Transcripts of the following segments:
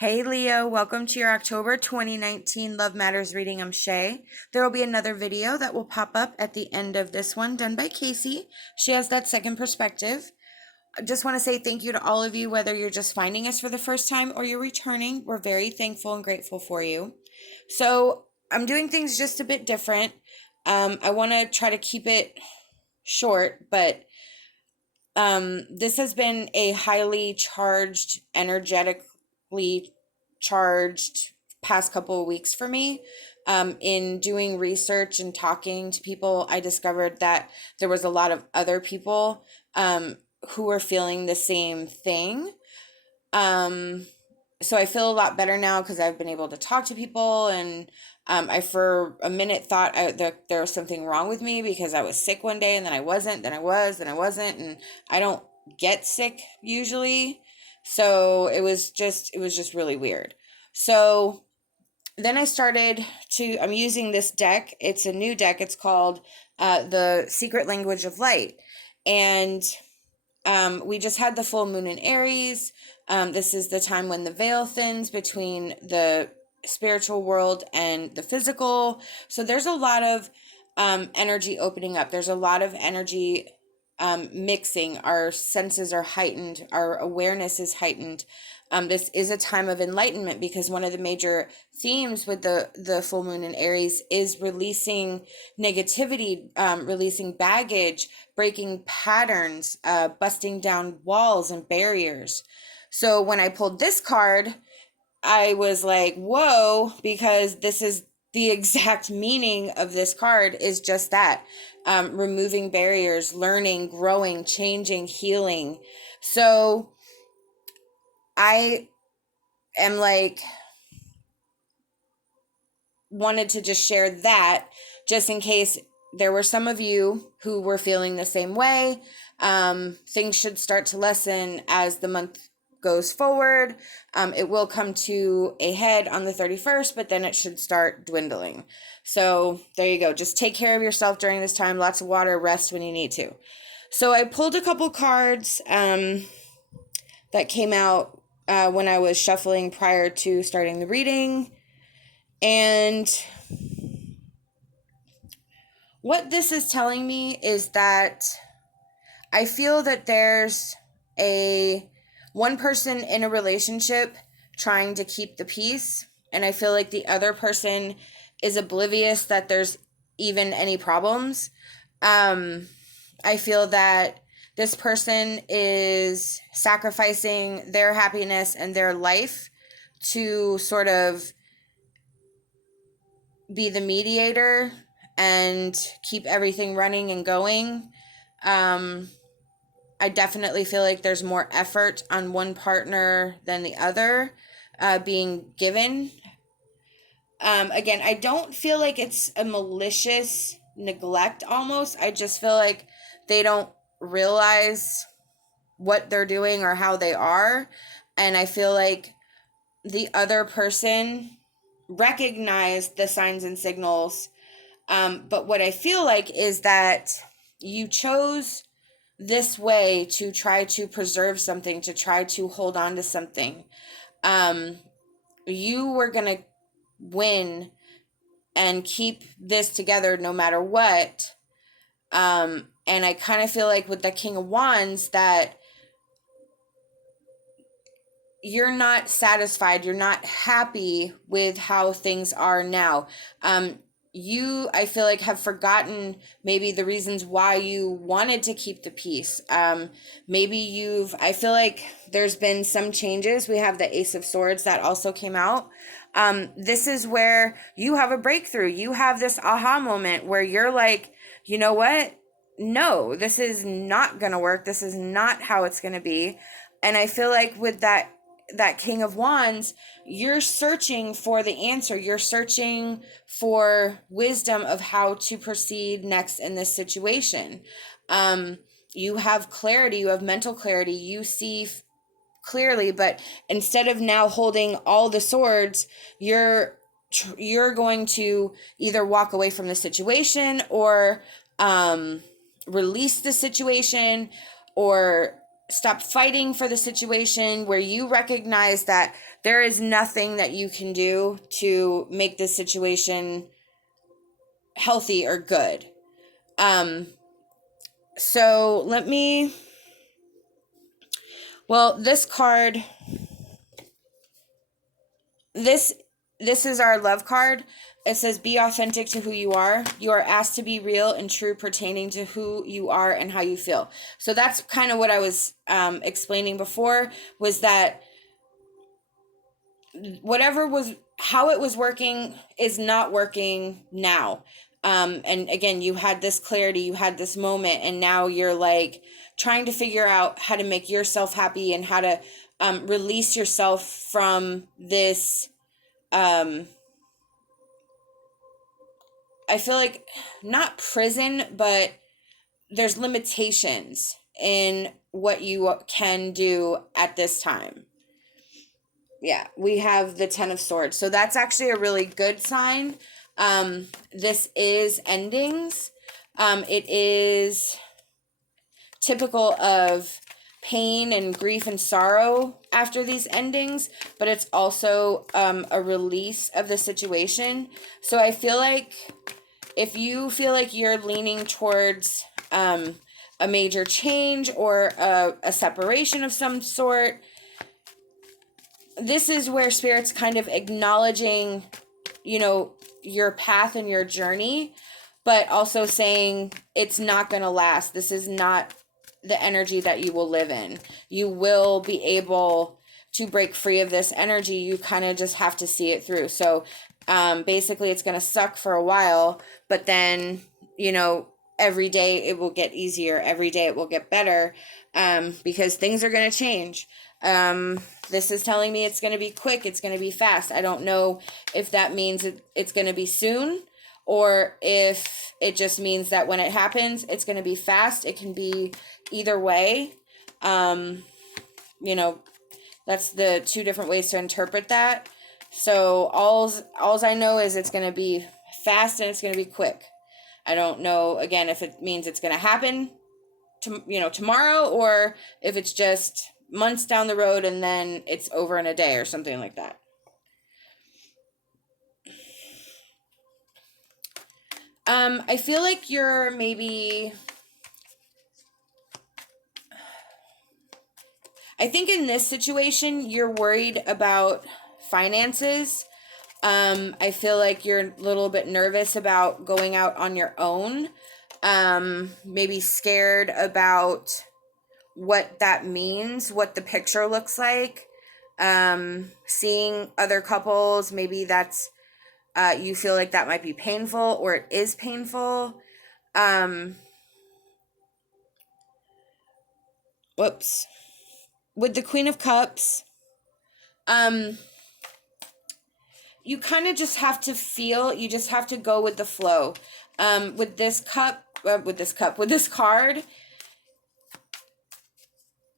Hey Leo, welcome to your October 2019 Love Matters reading. I'm SHAE. There will be another video that will pop up at the end of this one done by KACEE. She has that second perspective. I just want to say thank you to all of you, whether you're just finding us for the first time or you're returning. We're very thankful and grateful for you. So I'm doing things just a bit different. I want to try to keep it short, but this has been a highly charged, energetically charged past couple of weeks for me. In doing research and talking to people, I discovered that there was a lot of other people who were feeling the same thing. So I feel a lot better now because I've been able to talk to people, and I for a minute thought that there was something wrong with me because I was sick one day and then I wasn't, then I was, then I wasn't, and I don't get sick usually. So it was just really weird. So then I'm using this deck. It's a new deck. It's called the Secret Language of Light. And we just had the full moon in Aries. This is the time when the veil thins between the spiritual world and the physical. So there's a lot of energy opening up. There's a lot of energy mixing. Our senses are heightened. Our awareness is heightened. This is a time of enlightenment because one of the major themes with the full moon in Aries is releasing negativity, releasing baggage, breaking patterns, busting down walls and barriers. So when I pulled this card, I was like, whoa, because this is the exact meaning of this card is just that, removing barriers, learning, growing, changing, healing. So I am wanted to just share that just in case there were some of you who were feeling the same way. Things should start to lessen as the month goes forward. It will come to a head on the 31st, but then it should start dwindling. So there you go. Just take care of yourself during this time. Lots of water, rest when you need to. So I pulled a couple cards that came out when I was shuffling prior to starting the reading. And what this is telling me is that I feel that there's one person in a relationship trying to keep the peace, and I feel like the other person is oblivious that there's even any problems. I feel that this person is sacrificing their happiness and their life to sort of be the mediator and keep everything running and going. I definitely feel like there's more effort on one partner than the other being given. Again, I don't feel like it's a malicious neglect almost. I just feel like they don't realize what they're doing or how they are. And I feel like the other person recognized the signs and signals. But what I feel like is that you chose this way to try to preserve something, to try to hold on to something. You were going to win and keep this together no matter what. And I kind of feel like with the King of Wands that you're not satisfied, you're not happy with how things are now. I feel like have forgotten maybe the reasons why you wanted to keep the peace. I feel like there's been some changes. We have the Ace of Swords that also came out. This is where you have a breakthrough. You have this aha moment where you're like, you know what? No, this is not going to work. This is not how it's going to be. And I feel like with that King of Wands, you're searching for the answer. You're searching for wisdom of how to proceed next in this situation. You have clarity. You have mental clarity. You see clearly, but instead of now holding all the swords, you're going to either walk away from the situation or release the situation or stop fighting for the situation, where you recognize that there is nothing that you can do to make this situation healthy or good. So let me, well, this card, this is our love card. It says, be authentic to who you are. You are asked to be real and true pertaining to who you are and how you feel. So that's kind of what I was explaining before, was that whatever was, how it was working is not working now. And again, you had this clarity, you had this moment, and now you're like trying to figure out how to make yourself happy and how to release yourself from this, I feel like not prison, but there's limitations in what you can do at this time. Yeah, we have the 10 of Swords. So that's actually a really good sign. This is endings. It is typical of pain and grief and sorrow after these endings, but it's also a release of the situation. So I feel like if you feel like you're leaning towards a major change or a separation of some sort, this is where Spirit's kind of acknowledging, you know, your path and your journey, but also saying it's not going to last. This is not the energy that you will live in. You will be able to break free of this energy. You kind of just have to see it through. So basically it's going to suck for a while, but then, you know, every day it will get easier. Every day it will get better, because things are going to change. This is telling me it's going to be quick. It's going to be fast. I don't know if that means it's going to be soon, or if it just means that when it happens, it's going to be fast. It can be either way. You know, that's the two different ways to interpret that. So alls I know is it's going to be fast and it's going to be quick. I don't know, again, if it means it's going to happen tomorrow, or if it's just months down the road and then it's over in a day or something like that. I feel like you're maybe, I think in this situation, you're worried about finances. I feel like you're a little bit nervous about going out on your own. Maybe scared about what that means, what the picture looks like. Seeing other couples, maybe that's, you feel like that might be painful, or it is painful. Whoops. With the Queen of Cups, you kind of just have to feel, you just have to go with the flow. With this card,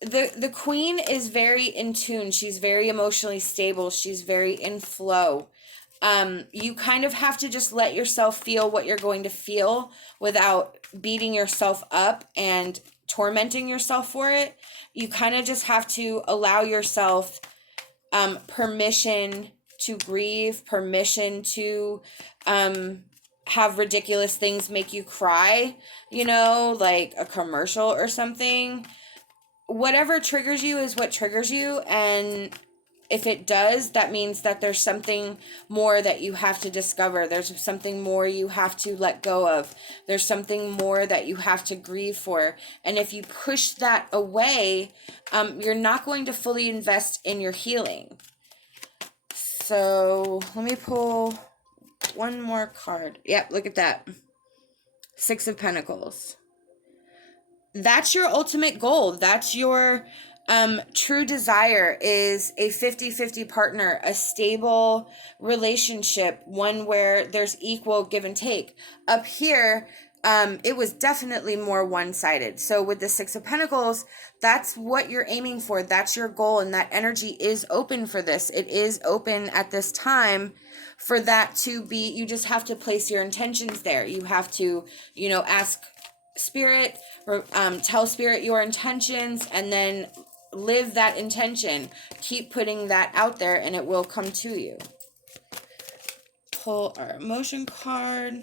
the Queen is very in tune. She's very emotionally stable. She's very in flow. You kind of have to just let yourself feel what you're going to feel without beating yourself up and tormenting yourself for it. You kind of just have to allow yourself permission to grieve, permission to have ridiculous things make you cry, like a commercial or something. Whatever triggers you is what triggers you, and if it does, that means that there's something more that you have to discover. There's something more you have to let go of. There's something more that you have to grieve for. And if you push that away, you're not going to fully invest in your healing. So let me pull one more card. Yep, look at that. 6 of Pentacles. That's your ultimate goal. That's your true desire, is a 50-50 partner, a stable relationship, one where there's equal give and take. Up here, it was definitely more one-sided. So with the 6 of Pentacles, that's what you're aiming for. That's your goal, and that energy is open for this. It is open at this time for that to be. You just have to place your intentions there. You have to, ask Spirit, tell Spirit your intentions, and then live that intention. Keep putting that out there, and it will come to you. Pull our emotion card.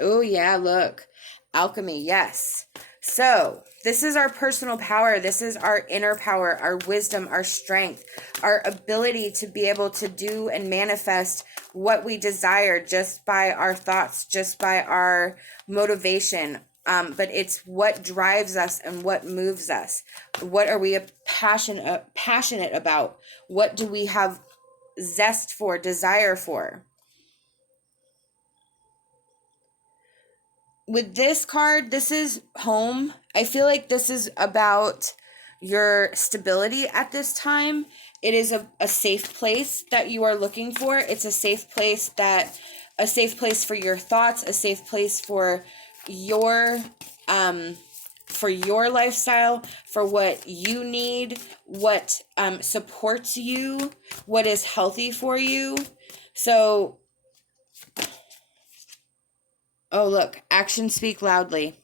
Oh, yeah, look. Alchemy, yes. So, this is our personal power. This is our inner power, our wisdom, our strength, our ability to be able to do and manifest what we desire just by our thoughts, just by our motivation. But it's what drives us and what moves us. What are we passionate about? What do we have zest for, desire for? With this card, this is home. I feel like this is about your stability at this time. It is a safe place that you are looking for. It's a safe place for your thoughts, a safe place for your lifestyle, for what you need, what supports you, what is healthy for you. So, oh, look, actions speak loudly.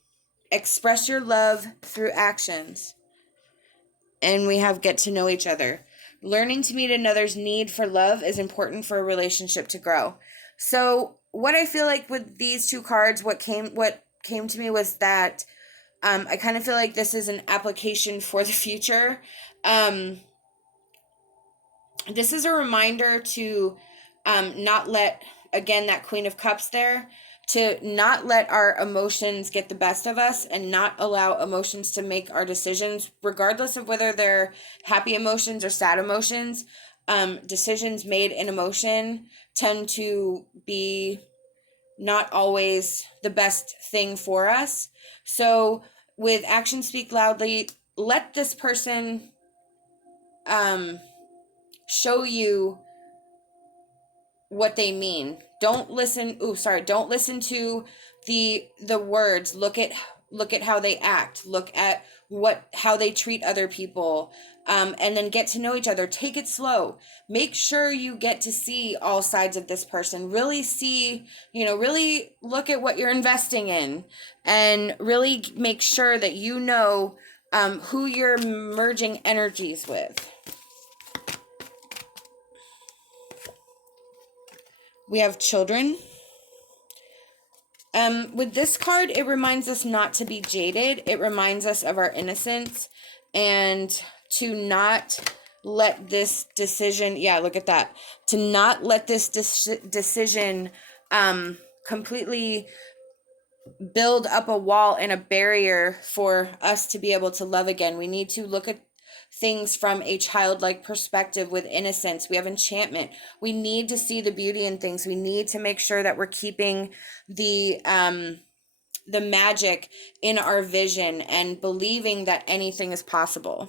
Express your love through actions. And we have get to know each other. Learning to meet another's need for love is important for a relationship to grow. So what I feel like with these two cards, what came to me was that I kind of feel like this is an application for the future. This is a reminder to not let, again, that Queen of Cups there, to not let our emotions get the best of us and not allow emotions to make our decisions, regardless of whether they're happy emotions or sad emotions. Decisions made in emotion tend to be not always the best thing for us. So with actions speak loudly, let this person show you what they mean. Don't listen to the words. Look at how they act. Look at how they treat other people. And then get to know each other. Take it slow. Make sure you get to see all sides of this person. Really see, really look at what you're investing in, and really make sure that you know who you're merging energies with. We have children. With this card, it reminds us not to be jaded. It reminds us of our innocence and to not let this decision, look at that, to not let this decision completely build up a wall and a barrier for us to be able to love again. We need to look at things from a childlike perspective with innocence. We have enchantment. We need to see the beauty in things. We need to make sure that we're keeping the magic in our vision and believing that anything is possible.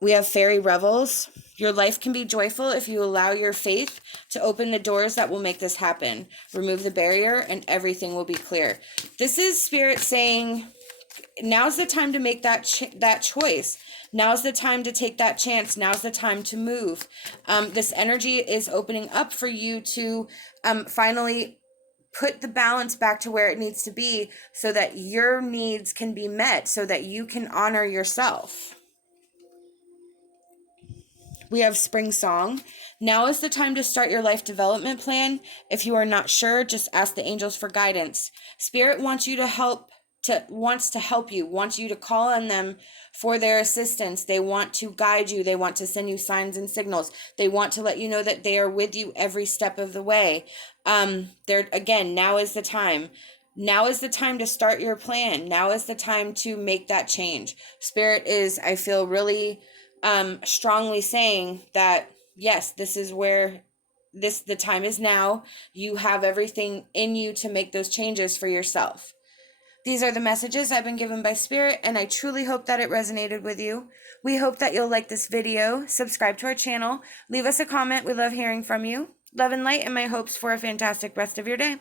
We have fairy revels. Your life can be joyful if you allow your faith to open the doors that will make this happen. Remove the barrier and everything will be clear. This is Spirit saying, now's the time to make that choice. Now's the time to take that chance. Now's the time to move. This energy is opening up for you to finally put the balance back to where it needs to be so that your needs can be met, so that you can honor yourself. We have Spring Song. Now is the time to start your life development plan. If you are not sure, just ask the angels for guidance. Spirit wants you to help you, wants you to call on them for their assistance. They want to guide you. They want to send you signs and signals. They want to let you know that they are with you every step of the way. Now is the time. Now is the time to start your plan. Now is the time to make that change. Spirit is, I feel, really strongly saying that, yes, this is where the time is now. You have everything in you to make those changes for yourself. These are the messages I've been given by Spirit, and I truly hope that it resonated with you. We hope that you'll like this video, subscribe to our channel, leave us a comment. We love hearing from you. Love and light, and my hopes for a fantastic rest of your day.